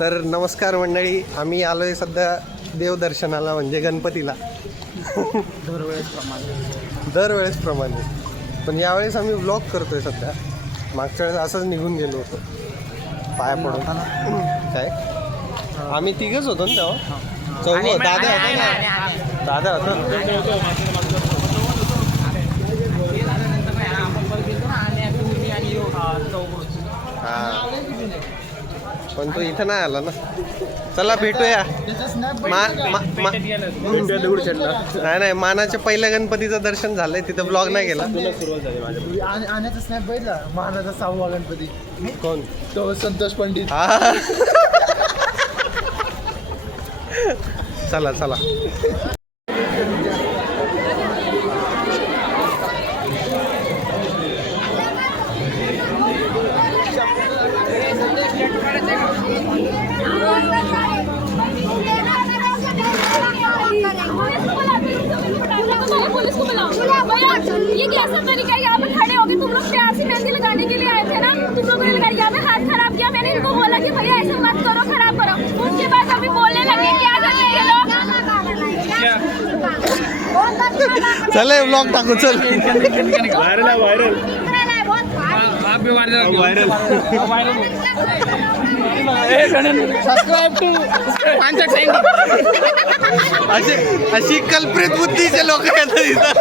तर नमस्कार मंडळी, आम्ही आलो आहे सध्या देवदर्शनाला म्हणजे गणपतीला. दरवेळेसप्रमाणे पण यावेळेस आम्ही व्लॉग करतोय सध्या. मागच्या वेळेस असंच निघून गेलो होतो पाया पडून. काय आम्ही तिघच होतो ना तेव्हा. चौघ दादा होता ना, दादा होता हां, पण तो इथं नाही आला ना. चला भेटूया. नाही मानाच्या पहिल्या गणपतीचं दर्शन झालंय, तिथं ब्लॉग नाही गेला. आण्याचा स्नॅप बघितला, मानाचा 6वा गणपती. कोण तो संतोष पंडित. चला चला. पुलिस को बुलाओ भैया, ये कैसा तरीका है? यहाँ पे खड़े हो गए तुम लोग, प्यार से मेहंदी लगाने के लिए आए थे ना, तुम लोगों ने लगाई, यहाँ पे हाथ खराब किया. मैंने इनको बोला कि भैया ऐसे मत करो, खराब करो. उसके बाद अभी बोलने लगे क्या कर रहे हैं लोग. चले व्लॉग टाकू. चल अशी कल्प्रित बुद्धीचे लोक येतात इथं.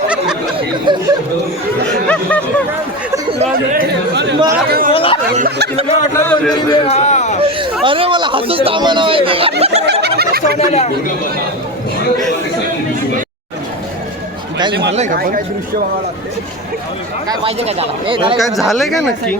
अरे मला हसूच थांबा. काय झालंय का? पण दृश्य बघावं लागते. काय पाहिजे का त्याला? काय झालंय का नक्की?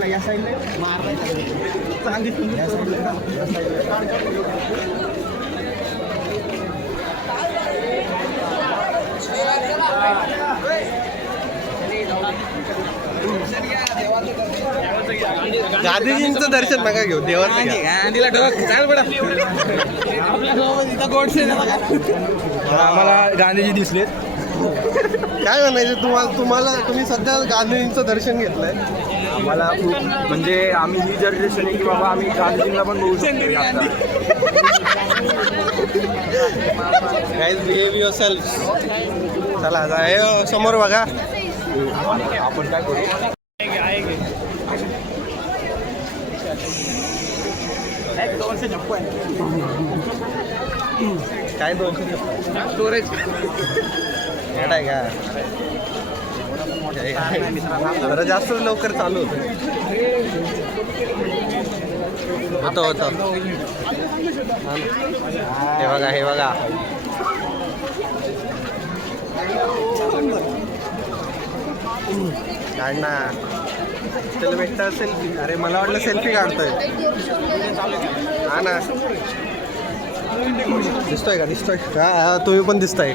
गांधीजींचं दर्शन नका घेऊ, देवाचं घ्या. आम्हाला गांधीजी दिसलेत. काय म्हणायचं तुम्हाला? तुम्ही सध्या गांधीजींचं दर्शन घेतलंय. आम्हाला खूप म्हणजे आम्ही ही जनरेशन आहे की बाबा आम्ही गांधीजींना पण बघू शकतो. Guys behave your self. चला जा समोर बघा. आपण काय करू? काय 200 स्टोरेज आहे का? जरा जास्त लवकर चालू होतं. हे बघा काढ ना. चल भेटता सेल्फी. अरे मला वाटलं सेल्फी काढतोय. हा ना, दिसतोय का? तुम्ही पण दिसताय.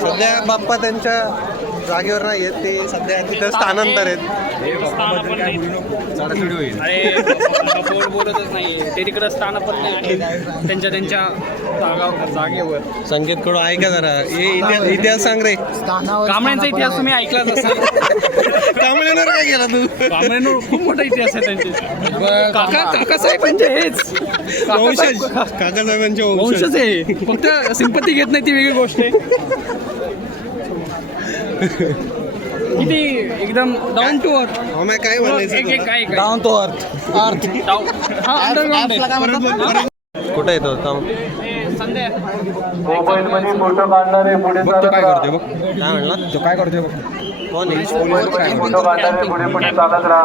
सध्या बाप्पा त्यांच्या जागेवर नाही आहेत, ते सध्या तिथं स्थानांतर आहेत. बोलतच नाही ते, तिकडं स्थान पण नाही त्यांच्या जागेवर. संकेत कडू ऐका जरा, हे इतिहास सांग रे. कांबळ्यांचा इतिहास तुम्ही ऐकलाच असेल. कांबळेंवर काय केला तू? कांबळ्यांवर खूप मोठा इतिहास आहे त्यांचे. काकासाहेब म्हणजे हेच काकासाहेबांचे वंशच आहे, फक्त सिंपत्ती घेत नाही ती वेगळी गोष्ट आहे. किती एकदम डाऊन टू अर्थ. काय म्हणायचं? काय डाऊन टू अर्थ. कुठे येतो संध्या फोटो काढणारे पुढे काय करतोय बघ? काय म्हणला तो? काय करतोय बघ? कोण आहे? फोटो काढणारे पुढे चालत राहा.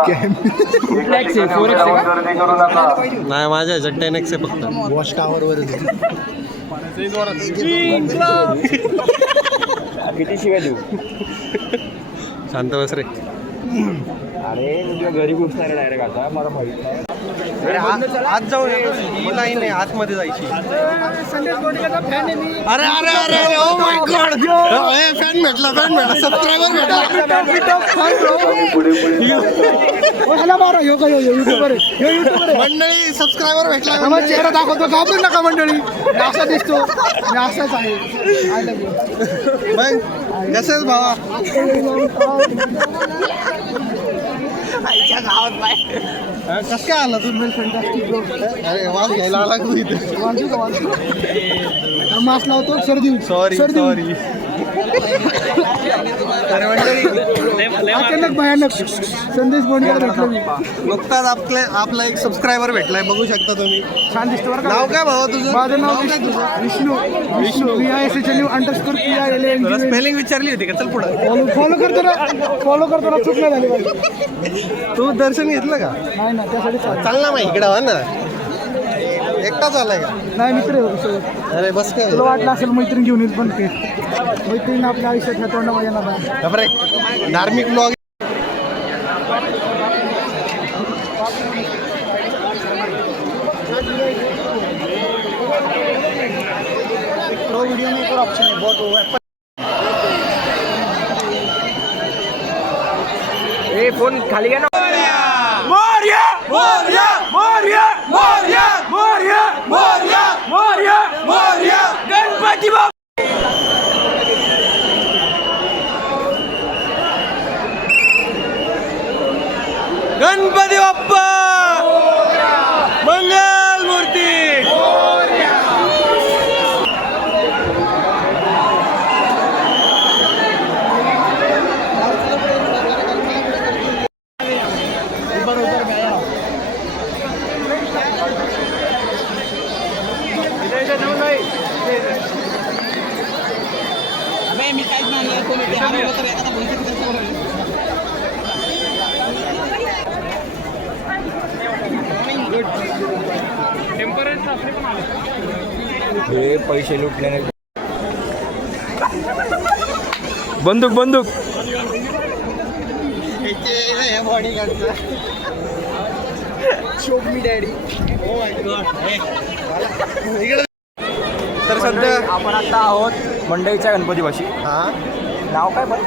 नाही, माझ्या ह्याच्यात 10x आहे फक्त. वॉच टावर किती शिवाय देऊ? शांत बस रे. अरे मी तुला घरी घुसणार आहे डायरेक्ट आता मला माहित नाही. अरे आत जाऊन येतो ही लाईन आहे आतमध्ये जायची. अरे अरे अरे ओ माय गॉड फॅन भेटला सबस्क्रायबर मंडळी सबस्क्रायबर भेटला. चेहरा दाखवतो घाबरू नका मंडळी. असा दिसतो असाच आहे. मग कसेच भावा कस काय आला तू? अरे वाज घ्यायला आला तू इथे. मास्क लावतो सर्दी सॉरी सॉरी. अरे मंडळी अचानक भयानक संदेश बोंडकर भेटलो मी. नुकताच आपला एक सबस्क्रायबर भेटलाय बघू शकता तुम्ही. छान दिसतो बरं का. नाव काय भावा तुझं? माझं नाव काय तुझं? विष्णू तुला स्पेलिंग विचारली होती का? चल पुढं. फॉलो करताना चूक नाही झाली पाहिजे. तू दर्शन घेतलं का? नाही ना त्यासाठी चाल ना मग इकडं हो ना. एकटाच आलाय का? नाही मित्र आहे विषय. अरे बस काय तुला वाटलं असेल मैत्रीण घेऊन येईल पण ते मैत्रीण आपल्या आयुष्यात ह्या तोंडा माझ्या ना. बापरे धार्मिक ब्लॉग. व्हिडिओ में एक और ऑप्शन है बहुत वो है. ए फोन खाली घ्या ना. गणपती बाप्पा. गणपती बाप्पा मंगल मूर्ती. हे पैसे लुटल्याने बंदूक बंदूक. शोक मी डॅडी. तर सध्या आपण आता आहोत मंडईच्या गणपतीपाशी. हा नाव काय पण?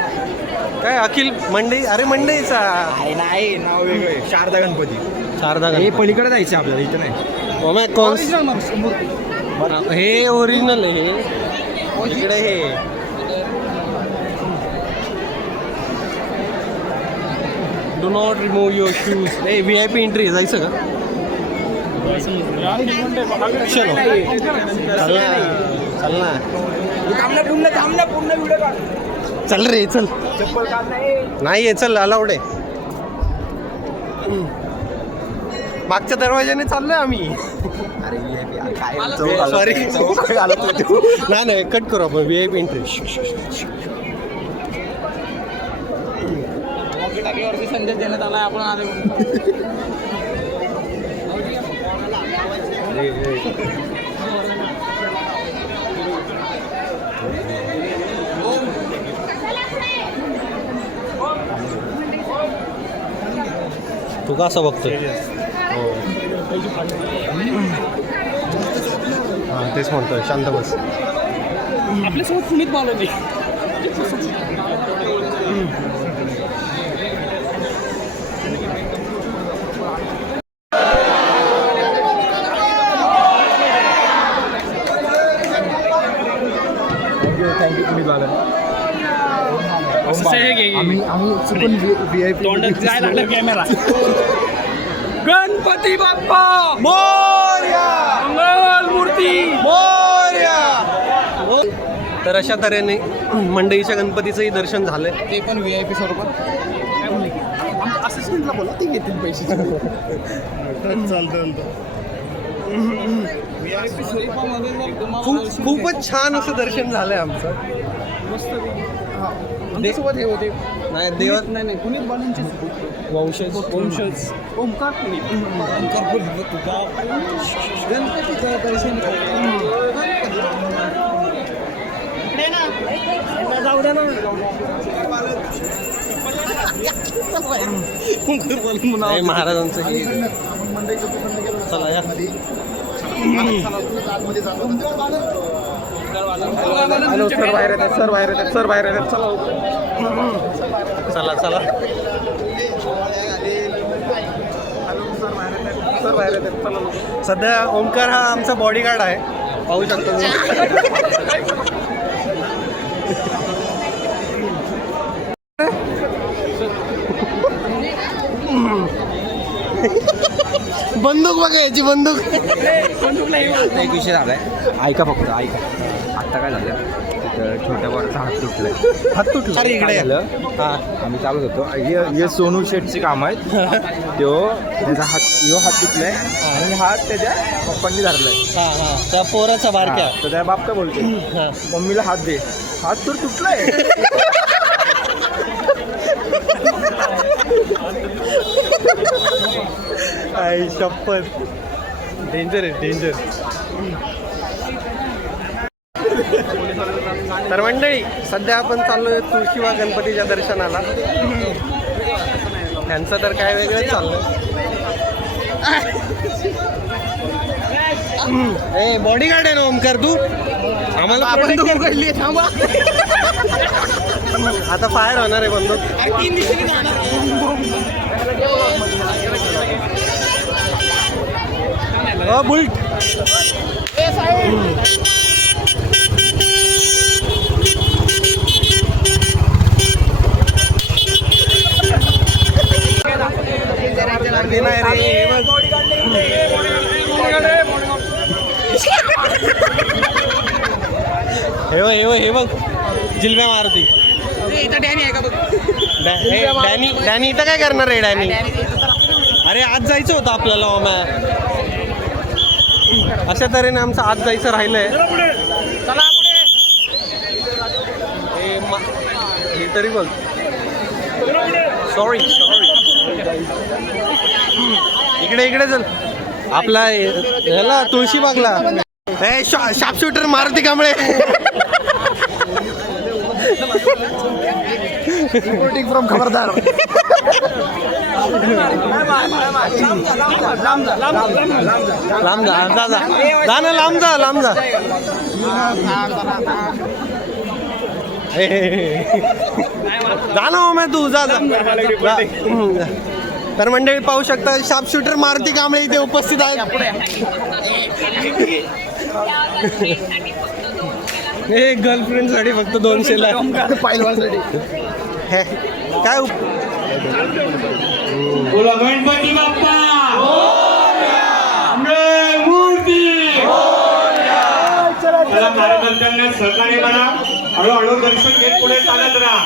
काय अखिल मंडई. अरे मंडईचा नाही नाव वेगळं आहे. शारदा गणपती. शारदा हे गणपती. पलीकडे जायचं आपल्याला इथं नाही. कोण हे ओरिजिनल आहे. इकडे हे do not remove your shoes. हे VIP एंट्री जायचं का? चल ना पूर्ण व्हिडिओ काढ. चल रे चल. चप्पल काढ नाही. नाही आहे चल अलाउड आहे. मागच्या दरवाजाने चाललोय आम्ही. सॉरी नाही नाही कट करू आपण. VIP entry. संदेश देण्यात आला आपण आले. तू कसं बघतोय? हां तेच म्हणतोय शांत बस. आपल्यासोबत पुनीत बालाजी. थँक्यू तुम्ही बाला. आम्ही चुकून VIP तोंडात जायला लागला कॅमेरा. गणपती बाप्पा मोरया मंगल मूर्ती. मोरया. तर अशा तऱ्हेने मंडईच्या गणपतीचंही दर्शन झालंय. ते पण VIP स्वरूपात. असिस्टंटला बोला ते घेतील पैसे. चालतं खूपच छान असं दर्शन झालंय आमचं. सोबत हे होते नाही देवात नाही कुणीच बालूंचे वंशज ओमकार गणपतीचं दर्शन जाऊ द्या ना. हे महाराजांचं हे चला या हॅलो सर बाहेर येतात सर बाहेर येतात सर बाहेर येतात चला चला सर बाहेर येतात चला सध्या ओमकार हा आमचा बॉडीगार्ड आहे पाहू शकतो बंदूक बघा याची बंदूक एक विषय झालाय ऐका फक्त ऐका आत्ता काय झालं तर छोट्या पोराचा हात तुटलाय अरे इकडे झालं हा आम्ही चालत होतो हे सोनू शेठचे काम आहेत त्याचा हात तुटलाय आणि हात त्याच्या पप्पांनी धरलाय हा हा त्या पोराचा बारक्या तर त्या बाप काय बोलते हा मम्मीला हात दे हात तर तुटलाय आई शपथ डेंजर आहे डेंजर तर मंडळी सध्या आपण चाललोय तुळशीबा गणपतीच्या दर्शनाला त्यांचं तर काय वेगळंच चाललंय ए बॉडीगार्ड आहे ना ओमकार तू आम्हाला थांबा आता फायर होणार आहे बंदूक बुल्ट गर्दी नाही रे हे बघ जिलब्या मारुती डॅनी इथं काय करणार आहे डॅनी अरे आज जायचं होतं आपल्याला ओम्या अशा तऱ्हेने आमचं आज जायचं राहिलंय हे तरी बघ सॉरी इकडे चल आपला ह्याला तुळशीबागला हे sharp shooter Maruti Kamble reporting from खबरदार लांब जा ना लांब जा जा ना ओम्या तू जा तर मंडळी पाहू शकता शार्प शूटर मारुती कांबळे इथे उपस्थित आहेत हे गर्लफ्रेंड साठी फक्त 200 ला काय बोला गणपती बाप्पा मूर्ती चला कार्यकर्त्यांना सहकार्य करा हळूहळू दर्शन घेत पुढे चालत राहा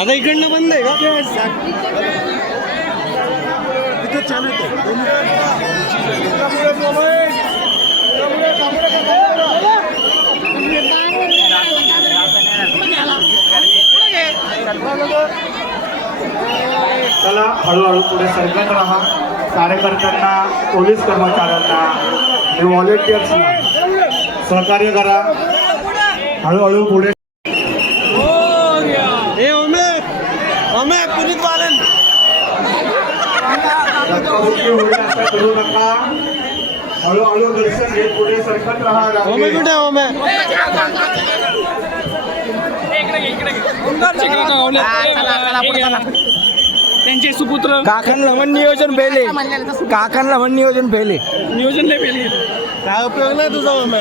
आता इकडनं बंद आहे का चला हळूहळू पुढे सरकत राहा कार्यकर्त्यांना पोलीस कर्मचाऱ्यांना व्हॉलेंटियर्सना सहकार्य करा हळूहळू पुढे ओम्या पुलिस वालन धक्काबुक्की होईल असं करू नका हळूहळू दर्शन घेत पुढे सरकत राहा ओम्या कुठे ओम्या त्यांचे सुपुत्र काकांना म्हण नियोजन पेले नियोजन लय पेले काय उपयोग नाही तुझा ओम्या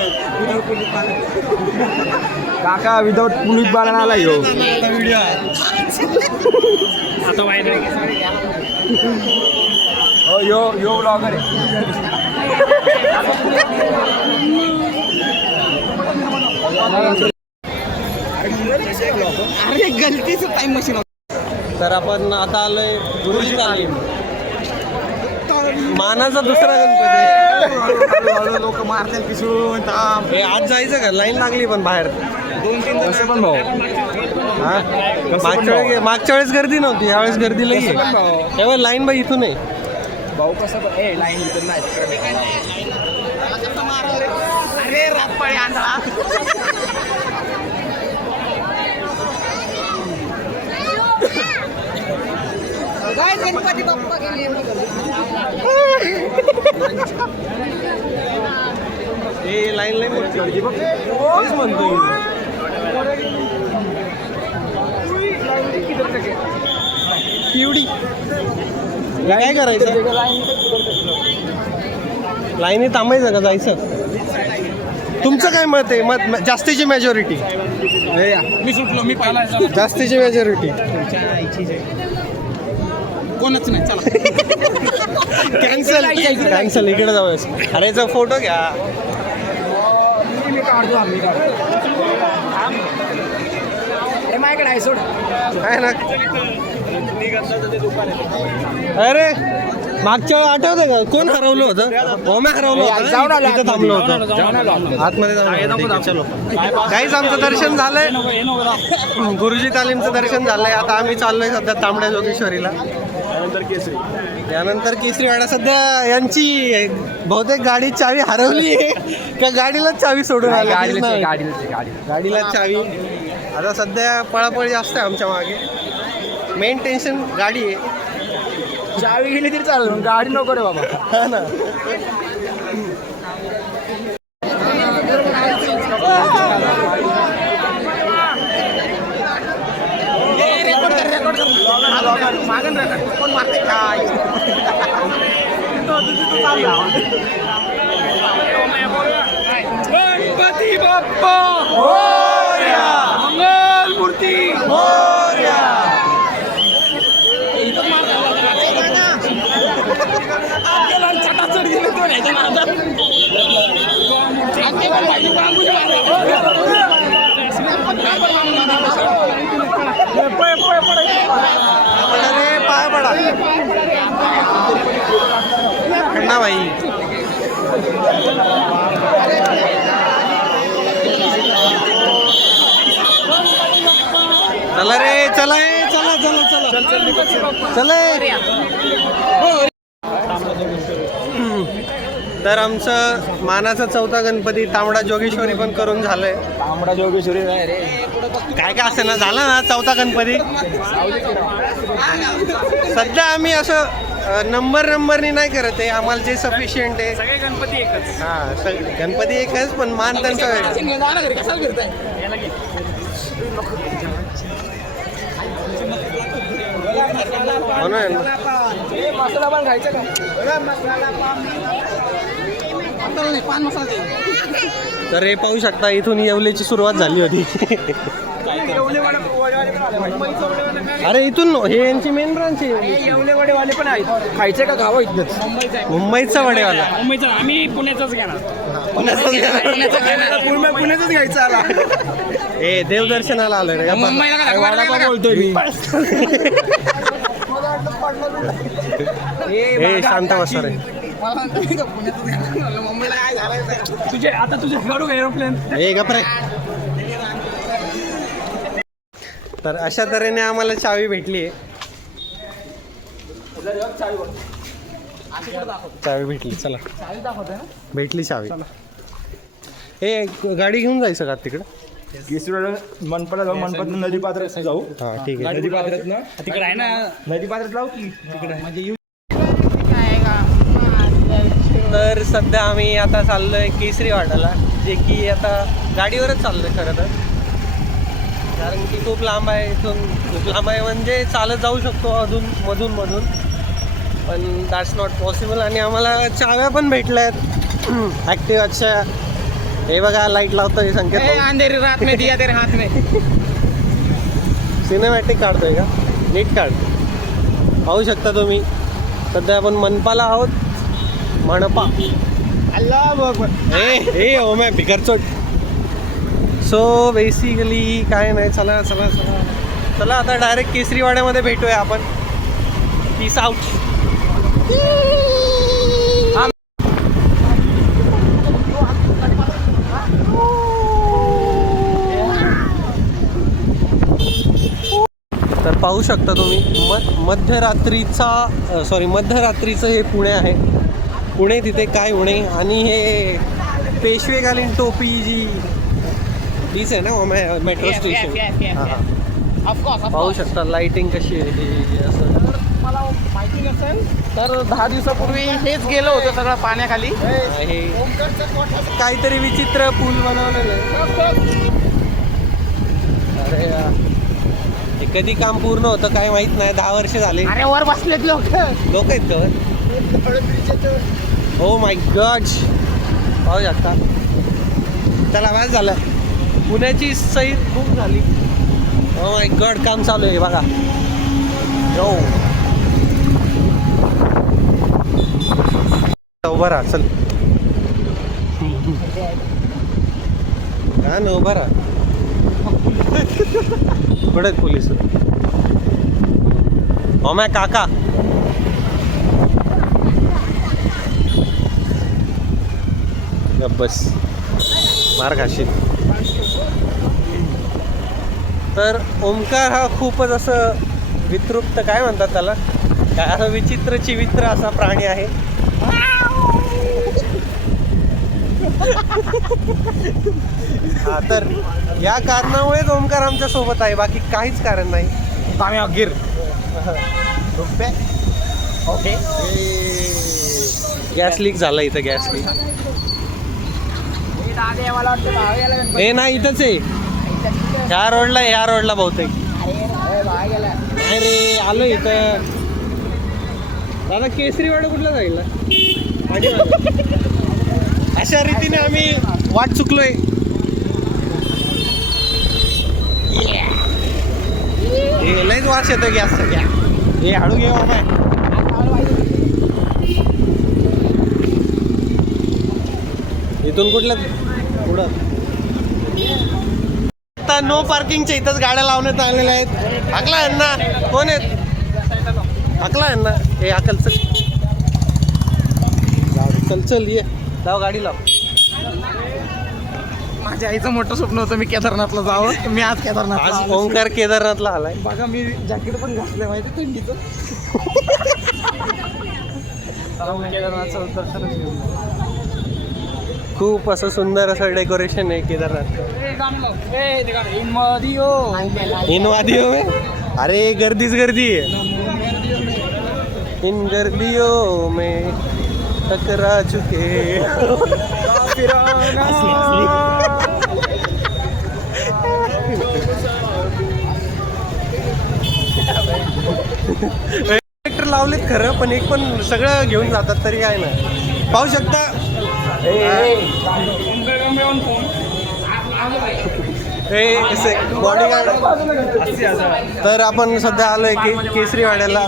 काका विदाउट पोलीस बाळा आला यो व्हिडिओ आहे आता वाईट यो ब्लॉगर आहे अरे गलतीचं टाइम मशीन तर आपण आता आलोय गुरुजी तालीम मानाचा दुसरा गणपती लोक मारतात पिसून हे आज जायचं का लाईन लागली पण बाहेर 2-3 कसं पण भाऊ हा मागच्या वेळेस गर्दी नव्हती यावेळेस गर्दी लई आहे तेव्हा लाईन बाई इथून आहे भाऊ कसं लाईन इथं नाही गणपती बाप्पा गेले हे लाईन लाईन तेच म्हणतोय केवढी काय करायचं लाईनीत थांबायचं का जायचं तुमचं काय मत आहे मत जास्तीची मेजॉरिटी मी सुटलो मी पहिला जास्तीची मेजॉरिटी कोणच नाही चला कॅन्सल कॅन्सल इकडे जाऊया अरे याचा फोटो घ्या माझ्याकडे आहे सोड काय ना अरे मागच्या वेळी आठवतंय का कोण हरवलं होतं ओम्या हरवलं होतं तिथं थांबलो होतो आतमध्ये चलो काहीच आमचं दर्शन झालंय गुरुजी तालीमचं दर्शन झालंय आता आम्ही चाललोय सध्या तांबड्या जोगेश्वरीला यानंतर केसरीवाडा सध्या यांची बहुतेक गाडी चावी हरवली आहे का गाडीलाच चावी सोडून आली गाडीलाच चावी आता सध्या पळापळी जास्त आहे आमच्या मागे मेन टेन्शन गाडी आहे चावी गेली तरी चालेल गाडी नको रे बाबा हा ना गणपती बाप्पा मंगल मूर्ती चटाचट गेले तो ह्याच्या नादात अरे पाय पडा ना भाई चला रे चला चला चला चला चला तर आमचं मानाचा चौथा गणपती तांबडा जोगेश्वरी पण करून झालंय तांबडा जोगेश्वरी नाही रे काय काय असेल ना झाला ना चौथा गणपती सध्या आम्ही असं नंबरनी नाही करत आहे आम्हाला जे सफिशियंट आहे सगळे गणपती एकच हा गणपती एकच पण मान त्यांचा म्हणून मसाला पण खायचा का पान मसाला तर हे पाहू शकता इथून येवलेची सुरुवात झाली होती अरे इथून हे यांची मेन ब्रांच आहे येवले वडेवाले पण आहेत खायचे का गावा इथंच मुंबईचा वडेवाला मुंबईचा आम्ही पुण्याचाच घेणार पुण्यातच घ्यायचं आला ए देवदर्शनाला आलोय रे वडापाव बोलतोय मी ए शांत बसा रे तुझे आता तुझे काढू एरोप्लेन ए गप्रे तर अशा तऱ्हेने आम्हाला चावी भेटली आहे चावी भेटली चला भेटली चावी ए गाडी घेऊन जायचं का तिकडे केसरीवाडा मनपाला जाऊ मनपात नदी पात्रात जाऊ हा ठीक आहे नदी पात्रात ना तिकडे आहे ना नदी पात्रात जाऊ की तिकडे म्हणजे तर सध्या आम्ही आता चाललोय केसरीवाडाला जे की आता गाडीवरच चाललोय खरं तर कारण की खूप लांब आहे इथून खूप लांब आहे म्हणजे चालत जाऊ शकतो मधून पण दॅट्स नॉट पॉसिबल आणि आम्हाला चाव्या पण भेटल्या आहेत ॲक्टिवाच्या हे बघा लाईट लावतोय संकेत अंधेरी रात में दिया तेरे हाथ में सिनेमॅटिक काढतोय का नीट काढ पाहू शकता तुम्ही सध्या आपण मनपाला आहोत मनपा ए ओम्या भिकारचोट सो बेसिकली काय नाही चला आता डायरेक्ट केसरीवाड्यामध्ये भेटूया आपण पीस आउट तर पाहू शकता तुम्ही मध्यरात्रीचं हे पुणे आहे पुणे तिथे काय उणे आणि हे पेशवेकालीन टोपी जी हीच आहे ना मेट्रो स्टेशन. हां पाहू शकता लाइटिंग कशी आहे ही असं. मला माहिती नसेल तर 10 दिवसापूर्वी हेच गेलं होतं सगळं पाण्याखाली. हे काहीतरी विचित्र पूल बनवलेलं आहे. अरे यार, हे कधी काम पूर्ण होतं काय माहित नाही. 10 वर्ष झाले. अरे वर बसलेत लोक आहेत का? ओ माय गॉड पाहू शकता. त्याला काय झालं पुण्याची सही खूप झाली. ओ माय गॉड काम चालू आहे बघा. यो उभा राहा चल. का ना उभा राहा. कुठे आहेत पोलीस? हो माय काका बस मार खाशील. तर ओंकार हा खूपच असं वितृप्त काय म्हणतात त्याला काय असं विचित्र चिवित्र असा प्राणी आहे. हा तर या कारणामुळेच ओंकार आमच्या सोबत आहे. बाकी काहीच कारण नाही. आम्ही अगीर ओके गॅस लीक झाला इथं. गॅस लीक हे नाही इथंच आहे. ह्या रोडला बहुतेक. नाही रे आलो इथं. दादा केसरीवाडा कुठला जाईल ना. अशा रीतीने आम्ही वाट चुकलोय. लईच वास येतो गॅसचा. घ्या हे हळू घे बाबा. इथून कुठलं पुढं आता नो पार्किंगच्या इथंच गाड्या लावण्यात आलेल्या आहेत. हाकला यांना. कोण आहेत? हाकला यांना. हे हाकल चल. चल चल ये लाव गाडी लाव. माझ्या आईचं मोठं स्वप्न होतं मी केदारनाथला जावं. मी आज केदारनाथला आज ओंकार केदारनाथला आलाय. बघा मी जॅकेट पण घातलंय माहिती थंडीचं. केदारनाथचं दर्शन खूप असं सुंदर असं डेकोरेशन आहे केदारनाथ. इन वादियों में अरे गर्दीच गर्दी आहे. इन गर्दियों में टकरा चुके. ट्रॅक्टर लावलेत खरं पण एक पण सगळं घेऊन जातात तरी काय ना. पाहू शकता बॉडीगार्ड. तर आपण सध्या आलोय केसरीवाड्याला.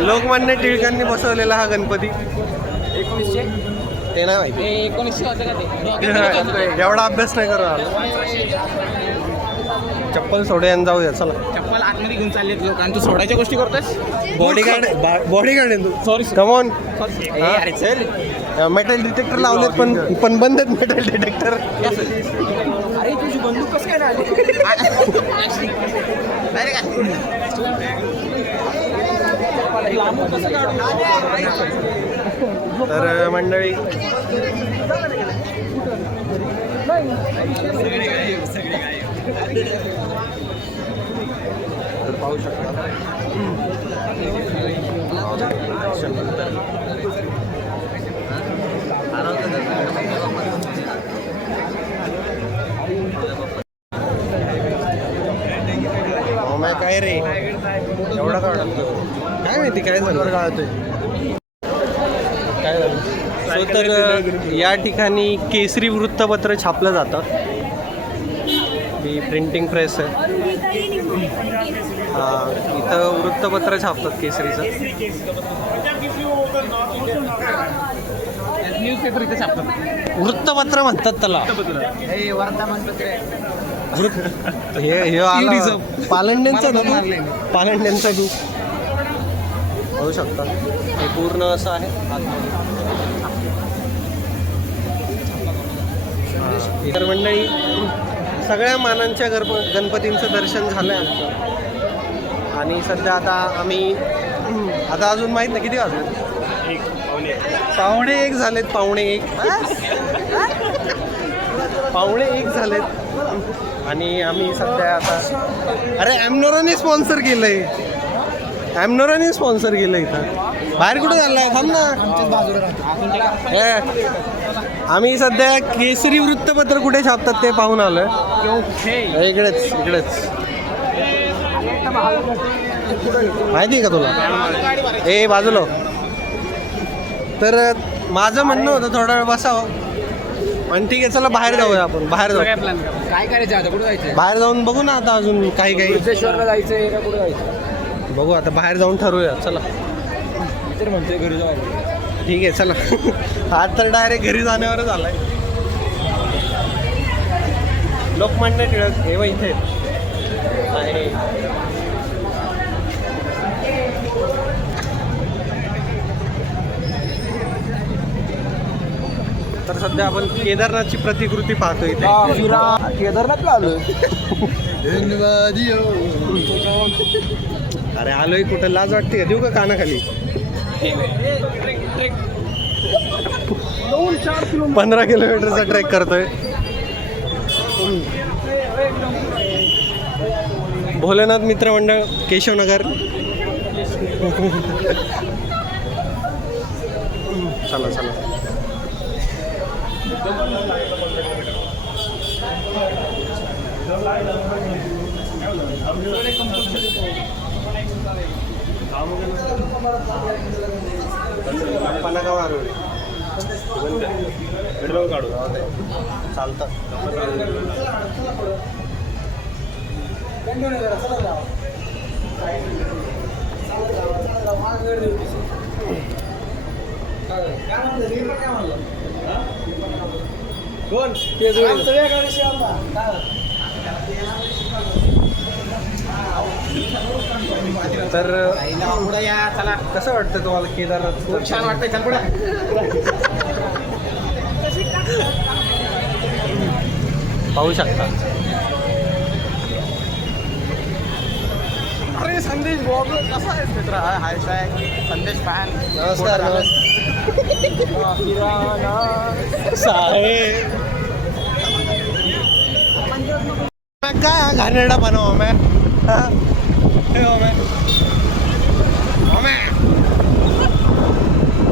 लोकमान्य टिळकांनी बसवलेला हा गणपती. 1900 ते नाही माहिती. 1900 होतं का ते. एवढा अभ्यास नाही करू आला. चप्पल सोडे आणि जाऊया चला. चप्पल आतमध्ये घेऊन चाललेत लोक आणि तू सोडायच्या गोष्टी करतोस. बॉडीगार्ड आहे तू. Sorry come on. अरे चल. मेटल डिटेक्टर लावलेत पण बंद आहेत मेटल डिटेक्टर. अरे तुझी बंदूक कसं काय आली. अरे तर मंडळी पाहू शकता. काय रे एवढा काढतो काय माहिती काय झालं. काढतोय काय झालं. सो तर या ठिकाणी केसरी वृत्तपत्र छापलं जातं. ही प्रिंटिंग प्रेस आहे. हां इथं वृत्तपत्र छापतात केसरीचं. न्यूजपेपर इथे छापतात. वृत्तपत्र म्हणतात त्याला. हे आला पालंड्यांचा पालंड्यांचा दूध होऊ शकता. हे पूर्ण असं आहे. इतर मंडळी सगळ्या मानांच्या गणपतींचं दर्शन झालं आहे आमचं. आणि सध्या आता आम्ही आता अजून माहीत नाही किती वाजले. पावणे एक झालेत, पावणे एक झालेत. आणि आम्ही सध्या आता अरे ॲमनोराने स्पॉन्सर केलंय, ॲमनोराने स्पॉन्सर केलं इथं. बाहेर कुठे झालं थांब ना. आम्ही सध्या केसरी वृत्तपत्र कुठे छापतात ते पाहून आलोय. इकडेच माहिती आहे का तुला? ए बाजूला. तर माझं म्हणणं होतं थोडा वेळ बसावं आणि ठीक आहे चला बाहेर जाऊया आपण. बाहेर जाऊ, काय करायचं आता? कुठं जायचं? बाहेर जाऊन बघू ना आता अजून काही सिद्धेश्वरला जायचंय का कुठं जायचं? बघू आता बाहेर जाऊन ठरवूया. चला तर म्हणतोय घरी जाऊ. ठीक आहे चला. आज तर डायरेक्ट घरी जाण्यावरच आलाय. लोकमान्य टिळक हे इथे आहे. तर सध्या आपण केदारनाथची प्रतिकृती पाहतोय इथे. केदारनाथला आलोय. अरे आलोय कुठं, लाज वाटते का? देऊ का कानाखाली? 15 किलोमीटरचा ट्रेक करतोय. भोलेनाथ मित्रमंडळ केशवनगर. चला चला. काढू चालतं. कोण तर कसं वाटतं तुम्हाला केदारनाथ? खूप छान वाटतंय. चल पुढे. पाहू शकता. अरे संदेश बॉब कसा आहेस मित्र? हाय साय संदेश फॅन. नमस्कार. काय घाणेरडा बनवा मॅ.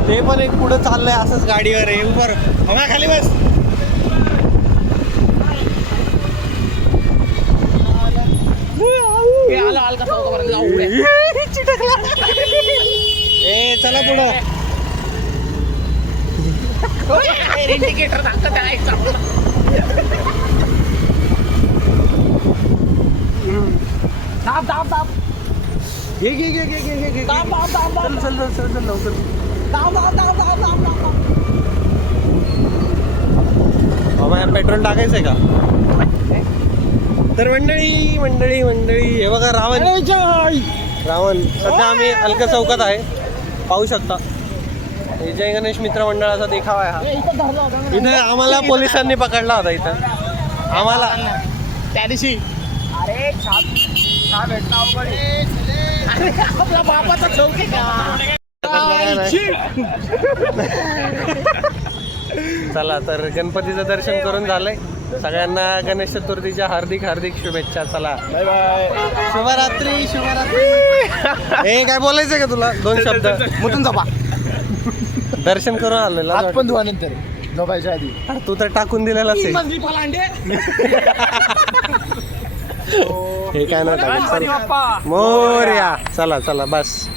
ते पण एक पुढे चाललंय असंच गाडीवर आहे. उभर हम्या खाली बस. ए चला पुढं. इंडिकेटर दाखवत घे चल लवकर. बाबा पेट्रोल टाकायचंय का? तर मंडळी हे बघा रावण. सध्या आम्ही अलका चौकात आहे, पाहू शकता. हे जय गणेश मित्र मंडळाचा देखावा आहे हा. इथे आम्हाला पोलिसांनी पकडला होता. इथं आम्हाला त्या दिवशी अरे भेटला आपला बापाचा चौकी का. चला तर गणपतीचं दर्शन करून झालंय. सगळ्यांना गणेश चतुर्थीच्या हार्दिक शुभेच्छा. चला बाय बाय. शुभरात्री. हे काय बोलायचं का तुला? 2 शब्द मुतून झोपा. दर्शन करून आलेला. हात पण धुवा नंतर झोपायच्या आधी. तू तर टाकून दिलेला असेल. हे काय नाही टाकत. मोरया. चला बस.